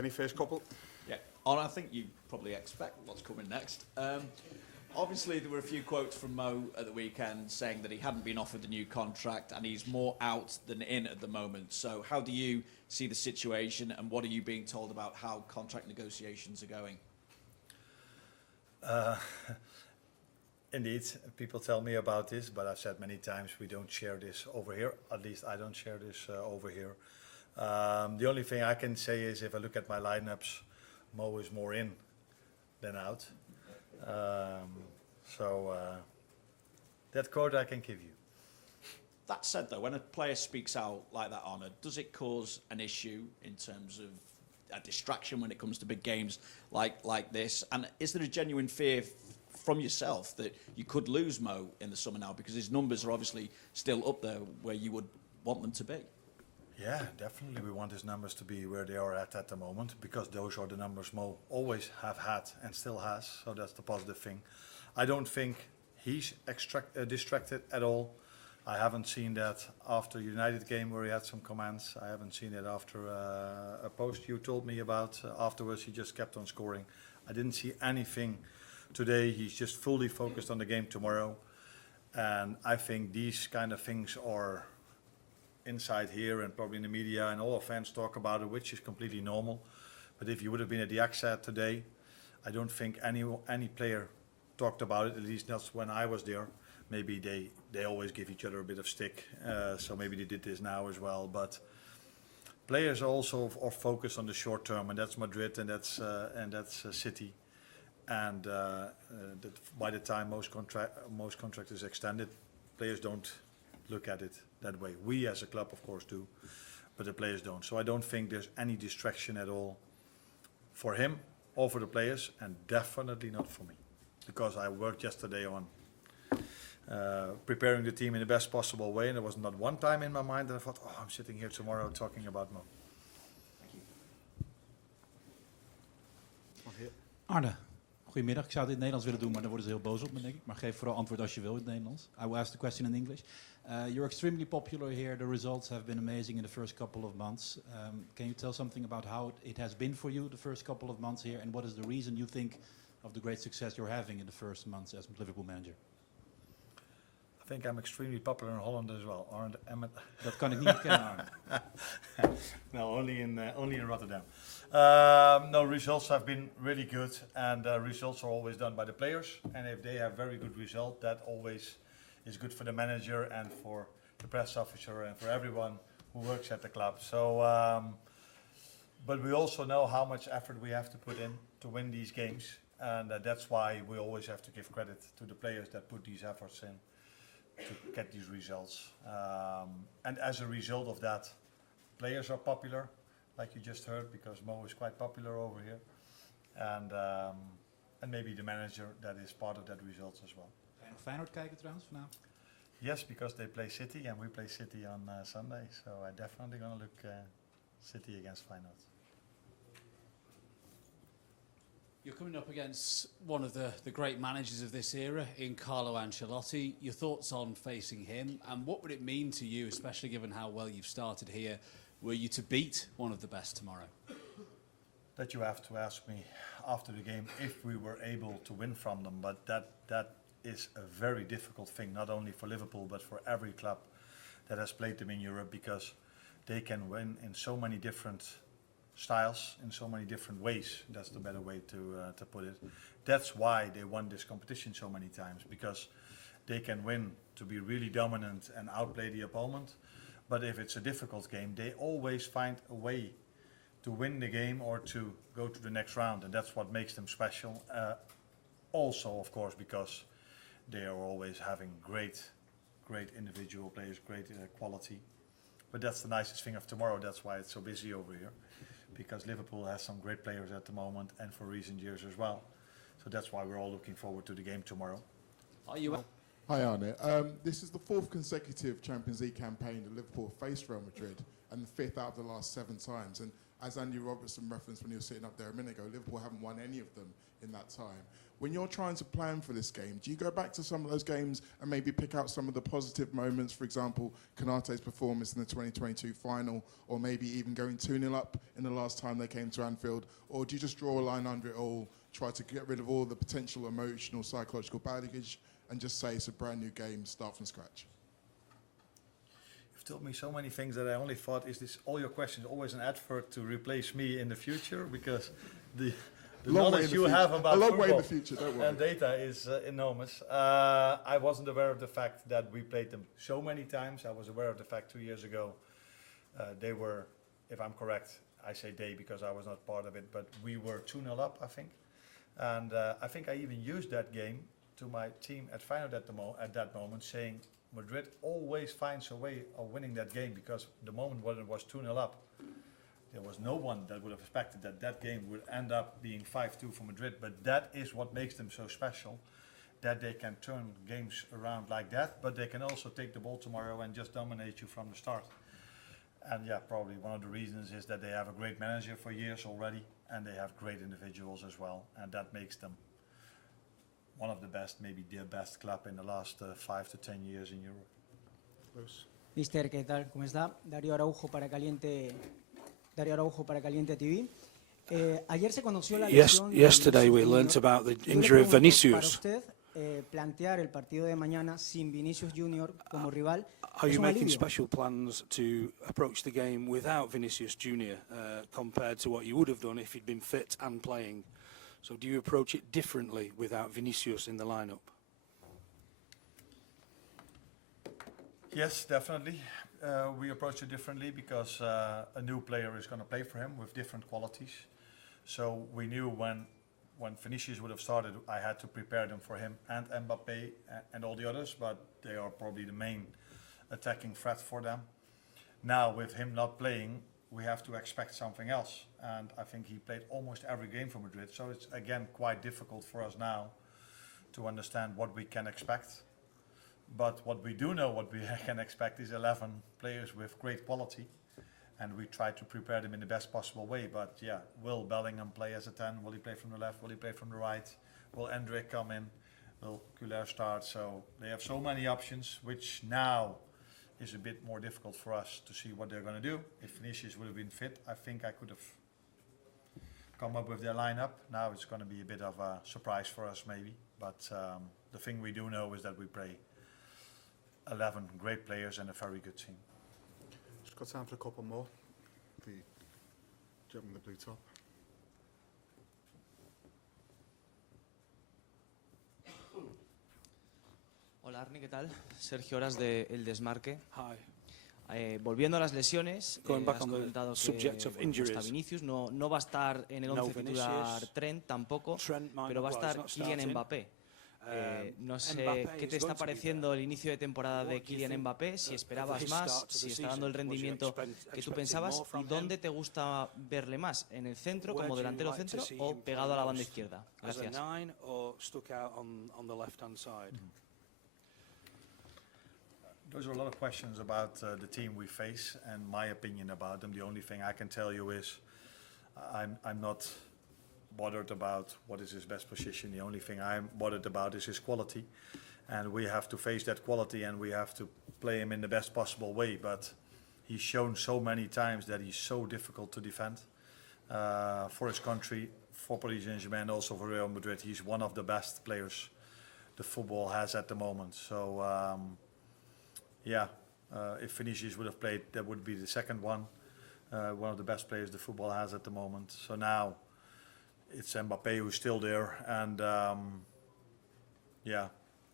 Any first couple? Yeah, and I think you probably expect what's coming next. Obviously, there were a few quotes from Mo at the weekend saying that he hadn't been offered the new contract and he's more out than in at the moment. So how do you see the situation and what are you being told about how contract negotiations are going? Indeed, people tell me about this, but I've said many times we don't share this over here. At least I don't share this over here. The only thing I can say is if I look at my lineups, Mo is more in than out. That quote I can give you. That said, though, when a player speaks out like that, Arne, does it cause an issue in terms of a distraction when it comes to big games like this? And is there a genuine fear from yourself that you could lose Mo in the summer now because his numbers are obviously still up there where you would want them to be? Yeah, definitely we want his numbers to be where they are at the moment because those are the numbers Mo always have had and still has, so that's the positive thing. I don't think he's distracted at all. I haven't seen that after United game where he had some comments. I haven't seen it after a post you told me about. Afterwards he just kept on scoring. I didn't see anything today. He's just fully focused on the game tomorrow. And I think these kind of things are inside here and probably in the media and all our fans talk about it, which is completely normal. But if you would have been at the AXA today, I don't think any player talked about it, at least not when I was there. Maybe they always give each other a bit of stick, so maybe they did this now as well. But players also are focused on the short term, and that's Madrid and that's City. And by the time most contract is extended, players don't look at it that way. We as a club, of course, do, but the players don't. So I don't think there's any distraction at all for him or for the players, and definitely not for me, because I worked yesterday on preparing the team in the best possible way, and there was not one time in my mind that I thought, oh, I'm sitting here tomorrow talking about Mo. Arne, goedemiddag. Ik zou het in het Nederlands willen doen, maar dan worden ze heel boos op me, denk ik. Maar geef vooral antwoord als je wil in het Nederlands. I will ask the question in English. You're extremely popular here. The results have been amazing in the first couple of months. Can you tell something about how it has been for you the first couple of months here, and what is the reason you think of the great success you're having in the first months as Liverpool manager? I think I'm extremely popular in Holland as well. Dat kan ik niet kennen, Arne. No, only in Rotterdam. No, results have been really good, and results are always done by the players. And if they have very good result, that always is good for the manager and for the press officer and for everyone who works at the club. So, but we also know how much effort we have to put in to win these games, and that's why we always have to give credit to the players that put these efforts in to get these results. And as a result of that, players are popular, like you just heard, because Mo is quite popular over here, and maybe the manager that is part of that results as well. Ga je nog Feyenoord kijken trouwens vanavond? Yes, because they play City and we play City on Sunday, so I definitely gonna look City against Feyenoord. You're coming up against one of the great managers of this era in Carlo Ancelotti. Your thoughts on facing him, and what would it mean to you, especially given how well you've started here, were you to beat one of the best tomorrow? That you have to ask me after the game if we were able to win from them, but that is a very difficult thing, not only for Liverpool but for every club that has played them in Europe, because they can win in so many different styles, in so many different ways. That's the better way to put it. That's why they won this competition so many times, because they can win to be really dominant and outplay the opponent. But if it's a difficult game, they always find a way to win the game or to go to the next round, and that's what makes them special. Also, of course, because they are always having great individual players, great quality. But that's the nicest thing of tomorrow. That's why it's so busy over here, because Liverpool has some great players at the moment and for recent years as well. So that's why we're all looking forward to the game tomorrow. Are you? Hi Arne. This is the 4th consecutive Champions League campaign that Liverpool faced Real Madrid, and the 5th out of the last 7 times. And as Andy Robertson referenced when he was sitting up there a minute ago, Liverpool haven't won any of them in that time. When you're trying to plan for this game, do you go back to some of those games and maybe pick out some of the positive moments, for example, Konate's performance in the 2022 final, or maybe even going 2-0 up in the last time they came to Anfield? Or do you just draw a line under it all, try to get rid of all the potential emotional, psychological baggage, and just say it's a brand new game, start from scratch? You've told me so many things that I only thought, is this all your questions always an advert to replace me in the future? Because the knowledge you have about a long way in the football future, don't worry. and data is enormous. I wasn't aware of the fact that we played them so many times. I was aware of the fact 2 years ago they were, if I'm correct, I say they because I was not part of it, but we were 2-0 up, I think. And I think I even used that game to my team at Feyenoord at that moment, saying Madrid always finds a way of winning that game, because the moment when it was 2-0 up, there was no one that would have expected that that game would end up being 5-2 for Madrid. But that is what makes them so special, that they can turn games around like that, but they can also take the ball tomorrow and just dominate you from the start. And yeah, probably one of the reasons is that they have a great manager for years already, and they have great individuals as well, and that makes them one of the best, maybe the best club in the last 5 to 10 years in Europe. Close. Mister, ¿qué tal? ¿Cómo está? Darío Araujo para Caliente TV. Ayer se conoció la lesión. Yesterday we learnt about the injury of Vinicius. Para usted, plantear el partido de mañana sin Vinicius Junior como rival. Are es you un making alivio. special plans to approach the game without Vinicius Junior compared to what you would have done if he'd been fit and playing? So do you approach it differently without Vinicius in the lineup? Yes, definitely. We approach it differently because a new player is going to play for him with different qualities. So we knew when Vinicius would have started, I had to prepare them for him and Mbappe and all the others, but they are probably the main attacking threat for them. Now with him not playing, we have to expect something else. And I think he played almost every game for Madrid. So it's again quite difficult for us now to understand what we can expect. But what we do know, what we can expect, is 11 players with great quality, and we try to prepare them in the best possible way. But yeah, will Bellingham play as a 10? Will he play from the left? Will he play from the right? Will Endrick come in? Will Kuler start? So they have so many options, which now is a bit more difficult for us to see what they're going to do. If Vinicius would have been fit, I think I could have come up with their lineup. Now it's going to be a bit of a surprise for us maybe. But the thing we do know is that we play 11 great players and a very good team. Just got time for a couple more. The gentleman in the blue top. Hola Arne, ¿qué tal? Sergio Horas de El Desmarque. Hi. Volviendo a las lesiones, Going back has on the comentado que subject of bueno, no está injuries. Vinicius, no va a estar en el No 11 titular Vinicius. Trent tampoco, Trent might pero va a not- well, he's estar not Kylian starting. Mbappé. No sé Mbappé qué is te está going to be pareciendo el inicio de temporada de What do you Kylian think Mbappé, si of esperabas his más, start to the si está dando el season? Was you rendimiento que tú expecting pensabas, more from y dónde him? te gusta verle más, en el centro Where como do you delantero like to centro see o him pegado a la play banda most? izquierda. As a Gracias. 9 or stuck out on the left-hand side? Those are a lot of questions about the team we face and my opinion about them. The only thing I can tell you is I'm not bothered about what is his best position. The only thing I'm bothered about is his quality. And we have to face that quality and we have to play him in the best possible way. But he's shown so many times that he's so difficult to defend for his country, for Paris Saint-Germain, and also for Real Madrid. He's one of the best players the football has at the moment. So yeah, if Vinicius would have played, that would be the second one of the best players the football has at the moment. So now it's Mbappé who's still there, and yeah,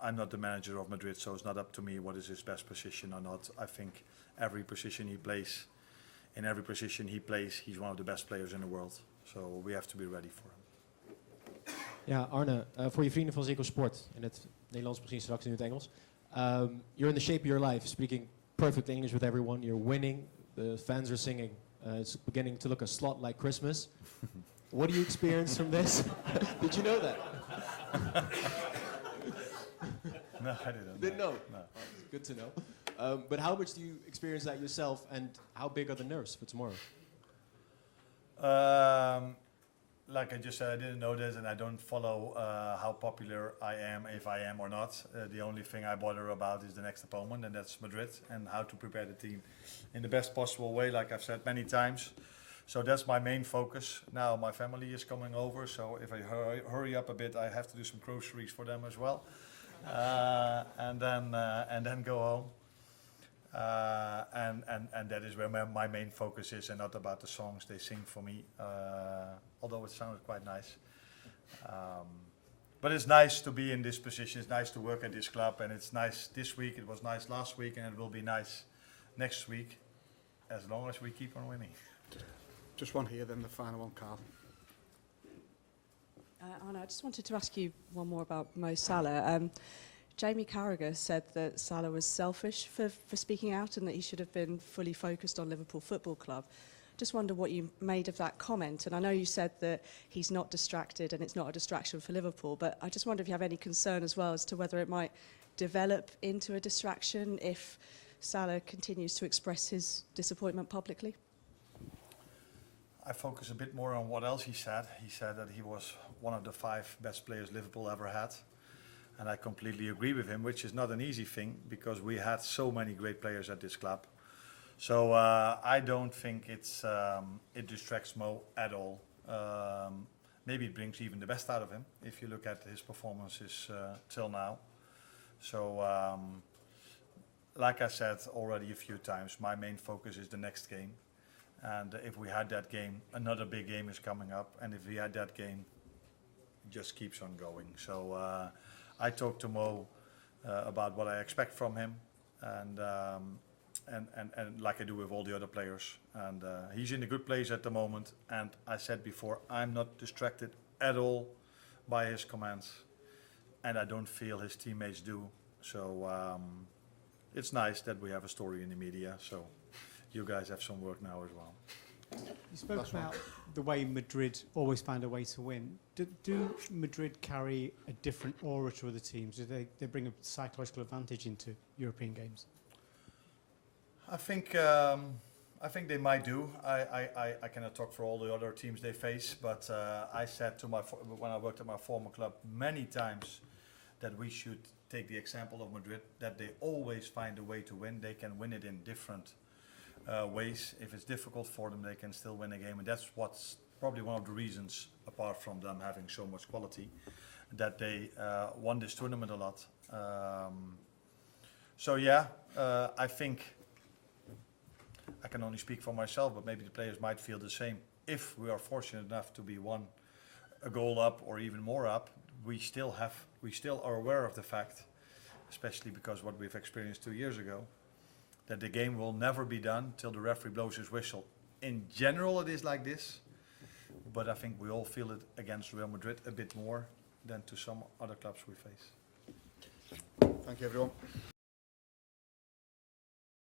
I'm not the manager of Madrid, so it's not up to me what is his best position or not. I think every position he plays, in every position he plays, he's one of the best players in the world. So we have to be ready for him. Ja, Arne, voor je vrienden van Ziggo Sport, in het Nederlands misschien straks in het Engels. You're in the shape of your life, speaking perfect English with everyone. You're winning, the fans are singing. It's beginning to look a slot like Christmas. What do you experience from this? Did you know that? No, I didn't. Didn't know? No. It's good to know. But how much do you experience that yourself, and how big are the nerves for tomorrow? Like I just said, I didn't know this, and I don't follow how popular I am, if I am or not. The only thing I bother about is the next opponent, and that's Madrid, and how to prepare the team in the best possible way, like I've said many times. So that's my main focus. Now my family is coming over, so if I hurry up a bit, I have to do some groceries for them as well, and then go home. And that is where my main focus is, and not about the songs they sing for me, although it sounded quite nice. But it's nice to be in this position, it's nice to work at this club, and it's nice this week, it was nice last week, and it will be nice next week, as long as we keep on winning. Just one here, then the final one, Carl. Arne, I just wanted to ask you one more about Mo Salah. Jamie Carragher said that Salah was selfish for speaking out and that he should have been fully focused on Liverpool Football Club. Just wonder what you made of that comment. And I know you said that he's not distracted and it's not a distraction for Liverpool, but I just wonder if you have any concern as well as to whether it might develop into a distraction if Salah continues to express his disappointment publicly. I focus a bit more on what else he said. He said that he was one of the 5 best players Liverpool ever had. And I completely agree with him, which is not an easy thing because we had so many great players at this club. So I don't think it distracts Mo at all. Maybe it brings even the best out of him if you look at his performances till now. So like I said already a few times, my main focus is the next game. And if we had that game, another big game is coming up. And if we had that game, it just keeps on going. So I talked to Mo about what I expect from him, and like I do with all the other players. And he's in a good place at the moment. And I said before, I'm not distracted at all by his comments, and I don't feel his teammates do. So it's nice that we have a story in the media. So you guys have some work now as well. You spoke about the way Madrid always find a way to win. Do Madrid carry a different aura to other teams? Do they bring a psychological advantage into European games? I think they might do. I cannot talk for all the other teams they face, but I said to when I worked at my former club many times that we should take the example of Madrid, that they always find a way to win. They can win it in different ways. If it's difficult for them, they can still win a game, and that's what's probably one of the reasons, apart from them having so much quality, that they won this tournament a lot. So yeah, I think I can only speak for myself, but maybe the players might feel the same. If we are fortunate enough to be a goal up or even more up, we still are aware of the fact, especially because what we've experienced 2 years ago, that the game will never be done till the referee blows his whistle. In general, it is like this, but I think we all feel it against Real Madrid a bit more than to some other clubs we face. Thank you, everyone.